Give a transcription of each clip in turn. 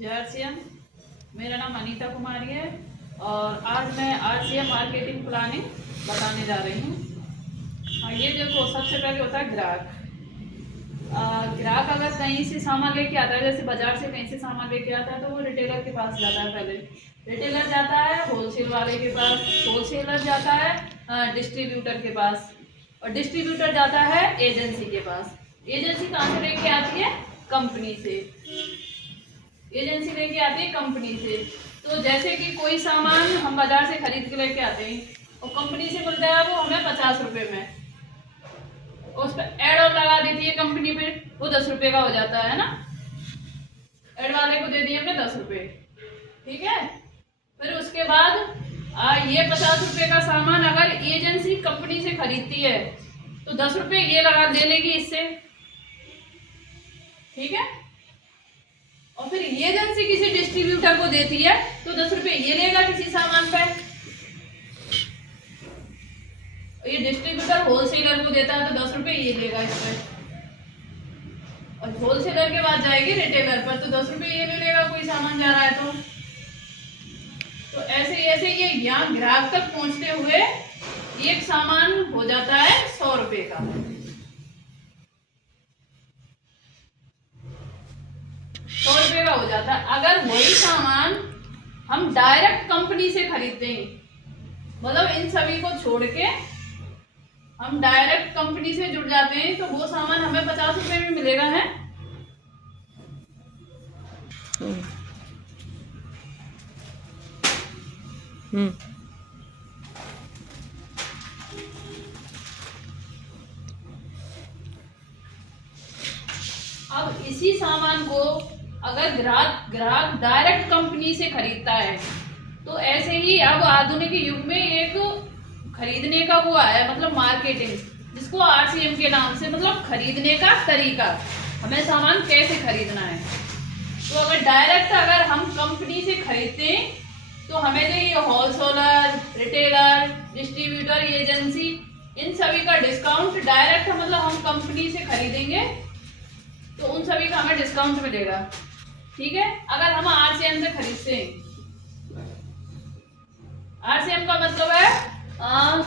जय आरसीएम। मेरा नाम अनीता कुमारी है और आज मैं आरसीएम मार्केटिंग प्लानिंग बताने जा रही हूँ। ये देखो, सबसे पहले होता है ग्राहक। ग्राहक अगर कहीं से सामान लेके आता है, जैसे बाजार से कहीं से सामान लेके आता है, तो वो रिटेलर के पास जाता है। पहले रिटेलर जाता है होलसेल वाले के पास, होलसेलर जाता है डिस्ट्रीब्यूटर के पास, और डिस्ट्रीब्यूटर जाता है एजेंसी के पास। एजेंसी कहाँ से लेके आती है? कंपनी से। एजेंसी लेके आती है कंपनी से। तो जैसे कि कोई सामान हम बाजार से खरीद के लेके आते हैं और कंपनी से मिलता है वो हमें 50 रुपए में, उस पर एड और लगा देती है कंपनी पे, वो 10 रुपए का हो जाता है ना। एड वाले को दे दिए हमने 10 रुपए, ठीक है। फिर उसके बाद ये 50 रुपए का सामान अगर एजेंसी कंपनी से खरीदती है तो 10 रुपए ये लगा दे लेगी इससे, ठीक है। और फिर ये एजेंसी किसी डिस्ट्रीब्यूटर को देती है तो 10 रुपए ये लेगा किसी सामान पे। ये डिस्ट्रीब्यूटर होलसेलर को देता है तो 10 रुपए ये लेगा इस पे, और होलसेलर के बाद जाएगी रिटेलर पर तो 10 रुपए ये ले लेगा कोई सामान जा रहा है तो ऐसे ऐसे ये यहाँ ग्राहक तक पहुंचते हुए एक सामान हो जाता है 100 रुपए का। 100 रुपए का हो जाता है। अगर वही सामान हम डायरेक्ट कंपनी से खरीदते हैं, मतलब इन सभी को छोड़ के हम डायरेक्ट कंपनी से जुड़ जाते हैं, तो वो सामान हमें 50 रुपए में मिलेगा है। अब इसी सामान को अगर ग्राहक डायरेक्ट कंपनी से खरीदता है तो ऐसे ही अब आधुनिक युग में एक खरीदने का वो आया, मतलब मार्केटिंग, जिसको आरसीएम के नाम से, मतलब खरीदने का तरीका, हमें सामान कैसे खरीदना है। तो अगर हम कंपनी से खरीदते हैं तो हमें जो ये होलसेलर, रिटेलर, डिस्ट्रीब्यूटर, एजेंसी, इन सभी का डिस्काउंट डायरेक्ट, मतलब हम कंपनी से खरीदेंगे तो उन सभी का हमें डिस्काउंट मिलेगा, ठीक है। अगर हम आरसीएम से खरीदते हैं, आरसीएम का मतलब है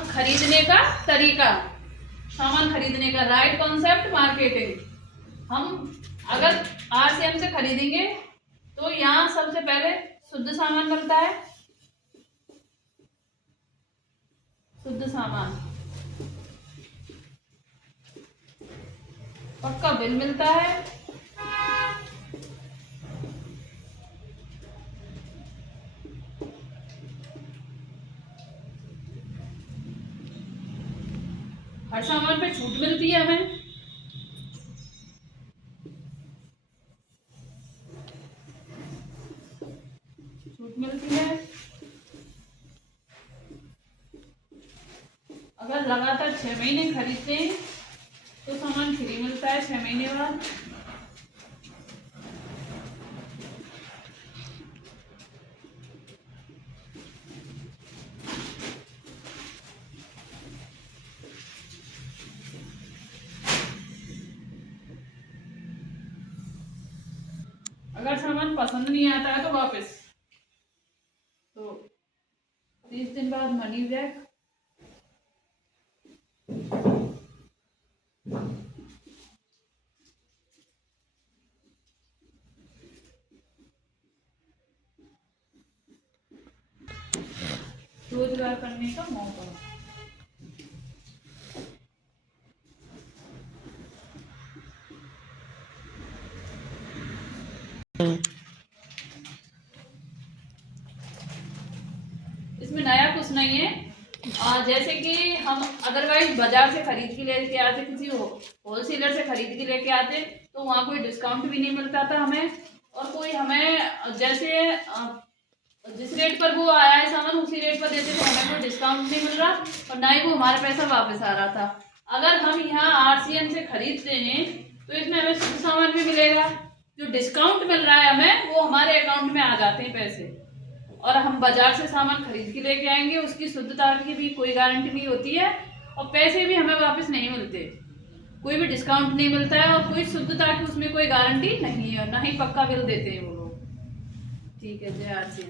खरीदने का तरीका, सामान खरीदने का, राइट कॉन्सेप्ट मार्केटिंग। हम अगर आरसीएम से खरीदेंगे तो यहाँ सबसे पहले शुद्ध सामान मिलता है, शुद्ध सामान, पक्का बिल मिलता है, हर सामान पे छूट मिलती है हमें, छूट मिलती है। अगर लगातार 6 महीने खरीदते हैं तो सामान फ्री मिलता है 6 महीने बाद। अगर सामान पसंद नहीं आता है तो वापस, तो 30 दिन बाद मनी बैक। रोजगार करने का मौका। इसमें नया कुछ नहीं है। जैसे कि हम अदरवाइज बाजार से खरीद के लेके आते, किसी होलसेलर से खरीद के लेके आते, तो वहाँ कोई डिस्काउंट भी नहीं मिलता था हमें, और कोई हमें जैसे जिस रेट पर वो आया है सामान उसी रेट पर देते थे, हमें कोई डिस्काउंट नहीं मिल रहा और ना ही वो हमारा पैसा वापस आ रहा था। अगर हम यहाँ आरसीएम से खरीदते हैं तो इसमें हमें शुद्ध सामान भी मिलेगा, जो डिस्काउंट मिल रहा है हमें वो हमारे अकाउंट में आ जाते हैं पैसे, और हम बाजार से सामान खरीद के लेके आएंगे उसकी शुद्धता की भी कोई गारंटी नहीं होती है, और पैसे भी हमें वापस नहीं मिलते, कोई भी डिस्काउंट नहीं मिलता है, और कोई शुद्धता की उसमें कोई गारंटी नहीं है, ना ही पक्का बिल देते हैं वो लोग। ठीक है, जय आर सी एम।